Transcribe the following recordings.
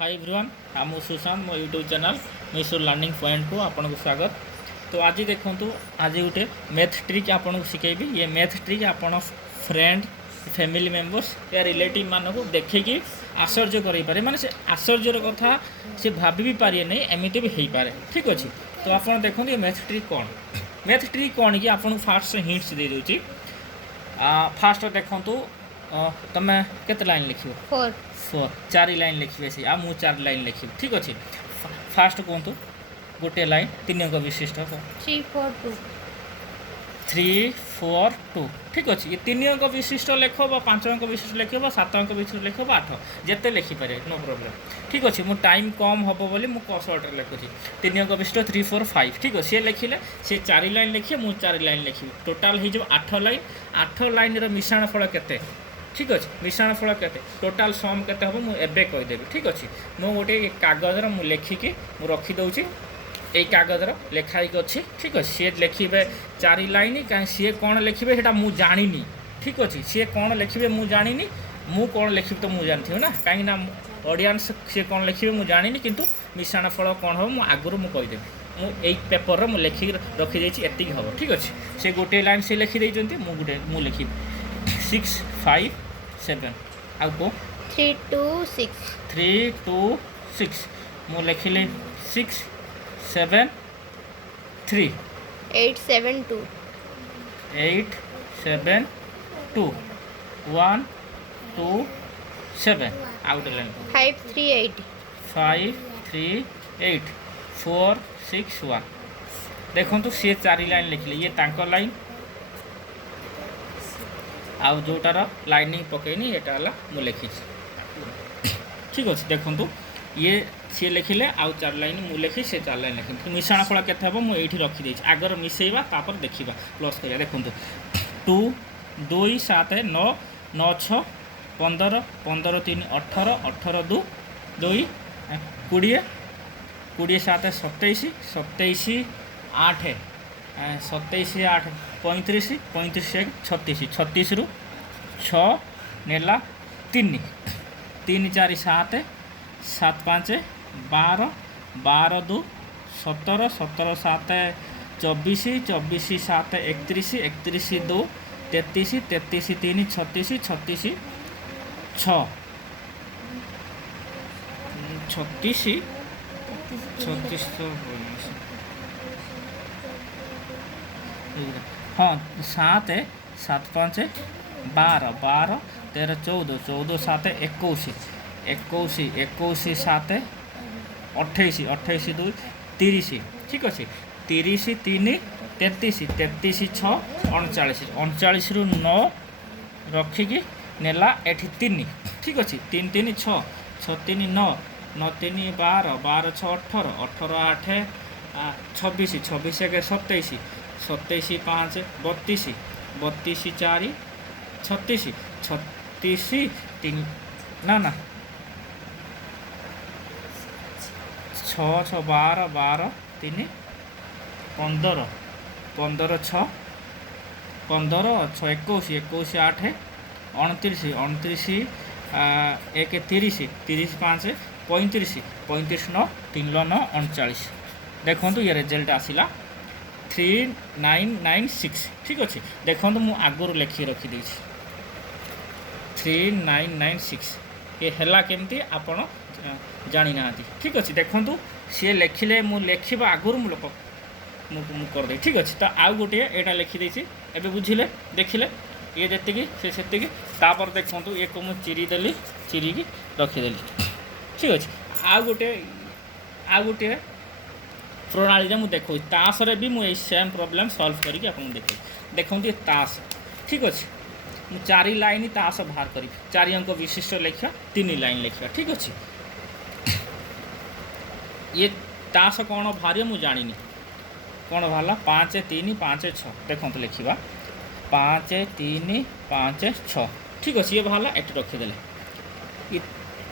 Hi everyone आम सुशांत मो YouTube channel मिसुर learning point को आपको स्वागत। तो आज देखूँ आज गोटे मैथ ट्रिक आपको शिखेबी। ये मैथ ट्रिक आपण फ्रेंड फैमिली मेंबर्स या रिलेटिव मानक देखिकी आश्चर्य कर माने से आश्चर्यर कथा से भाभी भी पारे नहीं एमती भी हो पारे। ठीक अच्छे तो आप देखो ये मैथ ट्रिक कौन मैथ ट्रिक कौन कि आपको फास्ट हिंट्स दे दूँ। फास्ट देखूँ तुम केते लाइन लिख फोर चार लाइन लिखे से मु चार लाइन लिखी। ठीक अच्छे फास्ट कहतु गोटे लाइन 3 अंक विशिष्ट 3 4 2। ठीक अच्छे ये 3 अंक विशिष्ट लिख 5 अंक विशिष्ट लिख 7 अंक विशिष्ट लिख 8 जिते लिखिपारे नो प्रोब्लेम। ठीक अच्छे मु टाइम कम हम बोली मुझे सर्ट लिखुची 3 अंक विशिष्ट 3 4 5। ठीक अच्छे सी लिखिले सी 4 लाइन लिखे मु 4 लाइन लिखी टोटाल हो 8 लाइन मिश्रण फल केते। ठीक अच्छे मिश्रण फल के टोटाल सम के हम मुझे कहीदेवी। ठीक अच्छे मु गोटे कागजर मु लिखिकी रखीदे ये कागजर लेखाई अच्छी। ठीक अच्छे सी लिखे 4 लाइन कहीं सी कौन लिखे से मुझे जानी। ठीक अच्छे सी कौन लिखे मुझे जानी मु कौन लिखी तो मुझे जानती ना कहीं ऑडियंस सी कौन लिखे मुझे जानी किंतु मिश्रण फल कौन हम मुझे आगुरी मुझे कहीदेवी मु पेपर में लिखिक रखीदे एति हम। ठीक अच्छे से गोटे लाइन से लिखिदे मुझे लिखी 6 5 7 आउ को 3 2 6 3 2 6 मु लिखिले 6 7 3 8 7 2 8 7 2 1 2 7 आउट लाइन 5 3 8 5 3 8 4 6 1। देखो सी 4 लाइन लिखिले ये तांको लाइन आउ जोटार लाइनिंग पकईनी यहाँ मुझे लिखी। ठीक अच्छे देखो ये सी लिखिले आउ 4 लाइन मुझे लिखी से 4 लाइन लिखी मिश्रण फल के मुझे रखीदे आगर मिसेवा तापर देखा प्लस करिया। देखो 2 2 7 9 9 6 15 15 3 18 18 2 2 20 20 7 27 27 8 27 8 35 35 1 36 36 रु 6 नेला 3 3 4 7 7 5 12 12 2 17 17 7 24 24 7 31 31 2 33 33 3 36 36 6 36 36 हाँ 7 7 5 12 12 13 14 14 7 21 21 21 7 28 28 2 30। ठीक अच्छे 30 3 33 33 6 39 39 रु 9 रखिकी नेला एठी 3। ठीक अच्छे 3 3 6 6 3 9 9 3 12 12 6 18 18 8 26 26 1 27 27 5 32 32 4 36 36 3 ना 6 6 12 12 3 15 15 6 15 6 21 21 8 29 29 1 30 30 5 35 35 9 3 9 39। देखो ये रिजल्ट आसला 3996। ठीक अच्छे देखो मुझे आगुरी लिखी रखीदे 3996 ये है केमती आपण जानी ना। ठीक अच्छे देखो सी लिखिले मु लिखा आगुरी मुझे करदे। ठीक अच्छे तो आउ गोटे यहाँ लिखिदे एवं बुझिले देखिले ये जी से तापर देखो ये को मुझे चिरीदेली चिरीकी रखीदेली। ठीक अच्छे आउ गोटे प्रणाली मुझे देखो ताश रे भी मुझे सेम प्रॉब्लम सॉल्व करके आपको देख देखो ये ताश। ठीक अच्छे मुझे 4 लाइन ताश बाहर करी 4 अंक विशिष्ट लिखा 3 लाइन लिखा। ठीक अच्छे ये ताश कौन बाहर मुझे जानी कौन बाहर 5 3 5 6 देखो तो लिखा 5 3 5 6। ठीक अच्छे ये बाहर एट रखीदे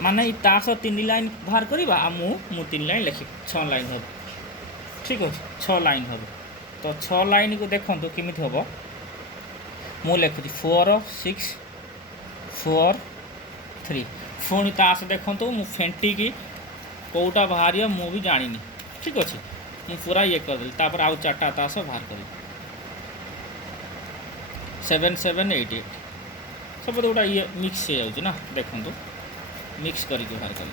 माने ताश 3 लाइन बाहर करवा मु 3 लाइन लिखी 6 लाइन हम। ठीक अच्छे 6 लाइन हम तो 6 लाइन को देखो किमी हम मु लिखुची 4 6 4 3 पुणी तास देखो मु फेंटिकी कौटा बाहर मु भी जानी ठीक अच्छे मुझे पूरा ये करदेली तापर आउ चार्टा तास बाहर कर 7788 सब गोटा ये मिक्स हो जाऊँ ना देखो मिक्स करके बाहर कर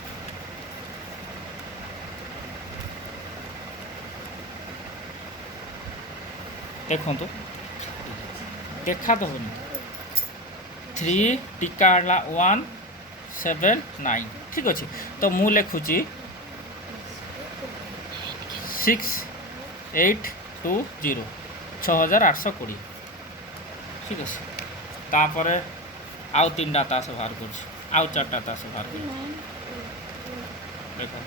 देखो देखा तो होनी 3 टिका 179 ठीक अच्छे तो मु लिखुची 6820 6820 ठीक अच्छे तापर आउ 3टा तास बाहर कर आउ 4टा तास बाहर कर देखो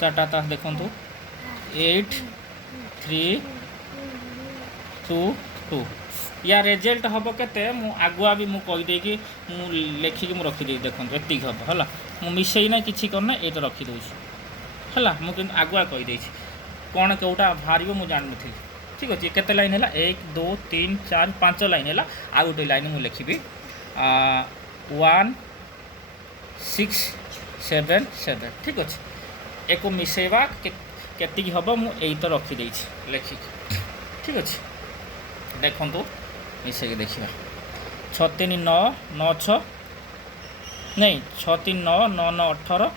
4टा तास देखु 8322 या रिजल्ट हम केते मु आगुआ भी मु कहीदे कि मु लिखिकी मु रखीदे देखो एति हम है मु मिसेना किसी करना ये तो रखीदे है मुझे आगुआ कहीदे कौन कौटा बाहर मुझे जान नी ठीक अच्छे केते लाइन है 1 2 3 4 5 लाइन है आ गोटे लाइन मुझे लिखी 1677 ठीक अच्छे एक मिसेवा केति हम मुझे तो रखीदे लिखिकी ठीक अच्छे देखु मिसेक देखा 63996 नहीं 6399918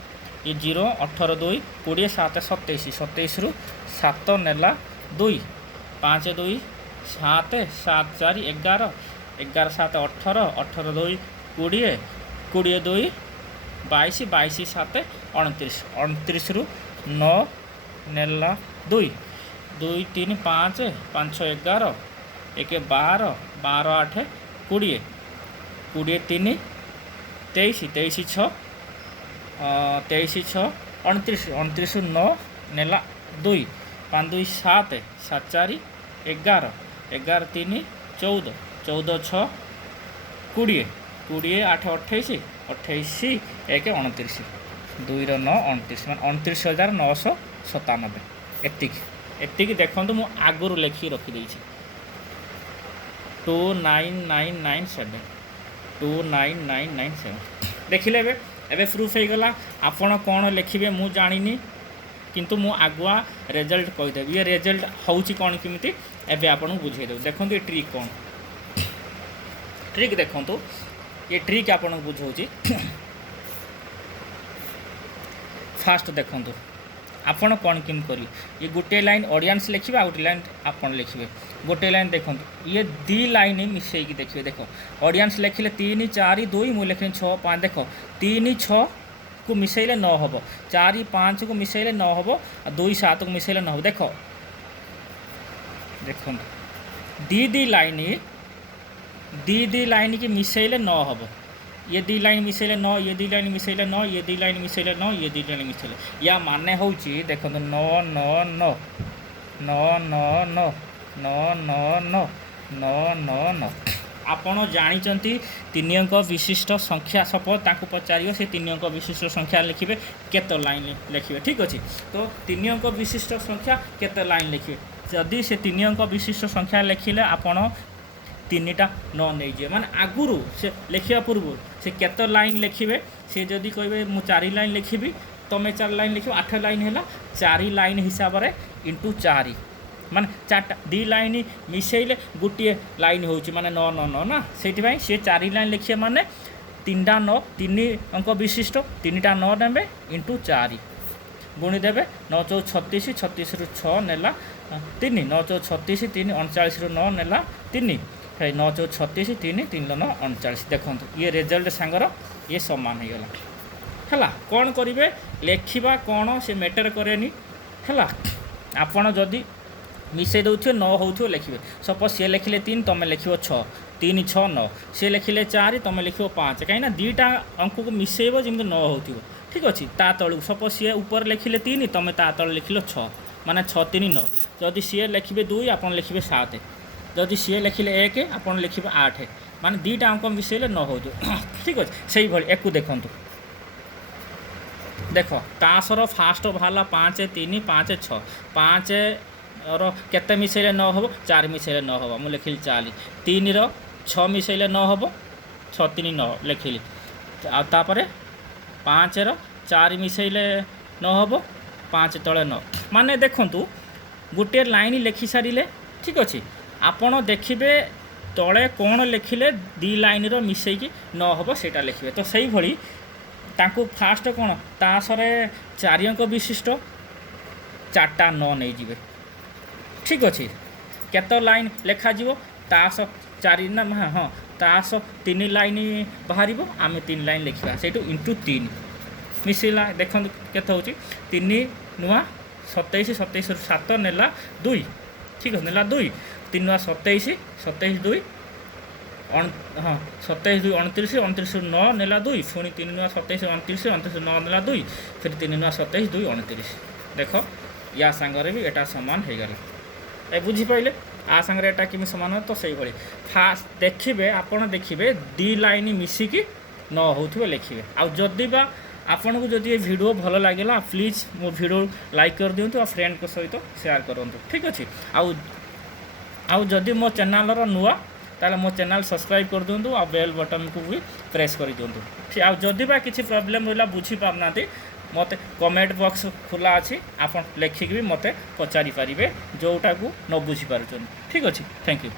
ये 0 18 2 20 7 27 27 रु 7 नेला 2 5 2 7 7 4 11 11 7 18 18 2 20 20 2 22 22 7 29 29 रु 9 नेला 2 2 3 5 5 11 1 12 12 8 20 20 3 23 23 6 23 6 29 29 9 नेला 2 5 2 7 7 4 11 11 3 14 14 6 20 20 8 28 28 1 29 2 9 29 मान 29,997 एतिक देखो मुझे आगुरी लिखी रखीदे 29997 29997 देखिले एबे प्रूफ हो गला आपण कौन लिखे मु जानी किंतु मु आगुआ रिजल्ट कहीदेवी ये रिजल्ट होची कौन किमिति एबे आपन बुझेदेव देखो ये ट्रिक कौन ट्रिक देखो ये ट्रिक आपन बुझाऊँ फास्ट देखो आपण कौन किम करी ये गोटे लाइन ऑडियंस लिखे आ गोटे लाइन आपन लिखे गोटे लाइन देखो ये 2 लाइन मिसेक देखिए देखो ऑडियंस लिखिले 3 4 2 मुझे लिखी 6 5 देख 3 6 को मिसेले 9 हम 4 5 को मिसेले 9 हम 2 7 को मिसेले 9 हम देख देखो दी लाइन की मिसेले 9 हम ये 2 लाइन मिसेले 9 ये 2 लाइन मिसेले 9 ये 2 लाइन मिसेले 9 ये 2 लाइन मिसेले या माने होची देखो 9 9 9 9 9 9 9 9 9 9 9 आपण जानी 3 अंक विशिष्ट संख्या सपोज ताकू पचार से 3 अंक विशिष्ट संख्या लिखे केत लाइन लिखे ठीक अच्छे तो 3 अंक विशिष्ट संख्या केत लाइन लिखे जदि से 3 अंक विशिष्ट संख्या लिखिले आपण 3टा न नहीं जाए माने आगुरु से लिखा पूर्व से केत लाइन लिखे से जदि कहे मु 4 लाइन लिखी तुम्हें 4 लाइन लिख 8 लाइन है 4 लाइन हिसाब से इंटू 4 माने 2 लाइन मिसेले गोटे लाइन हो माने 9 9 9 ना से सी 4 लाइन लिखे माने 3टा 9 3 अंक विशिष्ट 3टा 9 ने इंटू 4 गुणी देवे 9 4 36 36 रु 6 नेला 3 9 4 36 3 39 रु 9 नेला 3 है 9 4 36 3 3 9 39 देखो ये रिजल्ट सांगर ये समान हो गला है कौन करेंगे लेखा कौन से मैटर कैनि है आपड़ जदि मिसे दे 9 हो लिखे सपोज सी लिखिले 3 तुम लिख 6 3 6 9 सी लिखिले 4 तुम लिख 5 कहीं 2टा अंक को मिसेब जमी 9 हो ठीक अच्छे ता तलू सपोज सी ऊपर लिखिले 3 तुम ता तल लिखिल 6 माने 6 3 9 जदि सी लिखे 2 आप लिखे 7 जदि सी लिखिले 1 आप लिखे 8 माने 2टा अंक मिसेले 9 हो ठीक अच्छे से भाई एक देखु देख तासर फास्ट बाहर 5 3 5 6 5 केते मिसेले 9 हम 4 मिसेले 9 हम मुझे लिखिली 4 3 6 मिसेले 9 हम 6 3 9 लिखिली आपर 5 4 मिसेले 9 हम 5 तले 9 माने देखंतु गोटे लाइन लिखि सारे ठीक अच्छे आपण देखिए तले कौन लिखिले दी लाइन मिसेकी 9 हम सेटा लिखिए तो सही भली तांकू फास्ट कौन तासरे 4 अंक विशिष्ट 4टा 9 नहीं जिवे ठीक अच्छे केत लाइन लिखा जीवो तास 4 ना हाँ तास 3 लाइन बाहर आम 3 लाइन लिखा से इंटू 3 मिसला देख केत हो 3 नुआ 27 27 7 नेला 2 ठीक है नेला 2 3 नुआ 27 27 2 हाँ 27 2 29 29 9 नेला 2 पुणी 3 नुआ 27 29 29 9 नेला 2 फिर 3 नुआ 27 2 29 देख या सांगरे भी एटा सामान हो गला ए बुझीपारे आ सांगे एटा कि सामान तो सही भाई फास्ट देखिए आपड़ देखिए दी लाइन मिसिकी न हो लिखिए आदि बा आपन को जदि ये वीडियो भल लगे प्लीज मो वीडियो लाइक कर दिंतु और फ्रेंड को सहित शेयर करूँ ठीक अच्छे आदि मो चैनल नुआ ताले मो चैनल सब्सक्राइब कर दिंतु आ बेल बटन को भी प्रेस कर दिंतु ठीक आदि बा किसी प्रॉब्लम रहा बुझी पारना मत कमेंट बॉक्स खुला अच्छी आप लिखिक भी मत पचारि पारे जोटा को न बुझीपार ठीक अच्छे थैंक यू।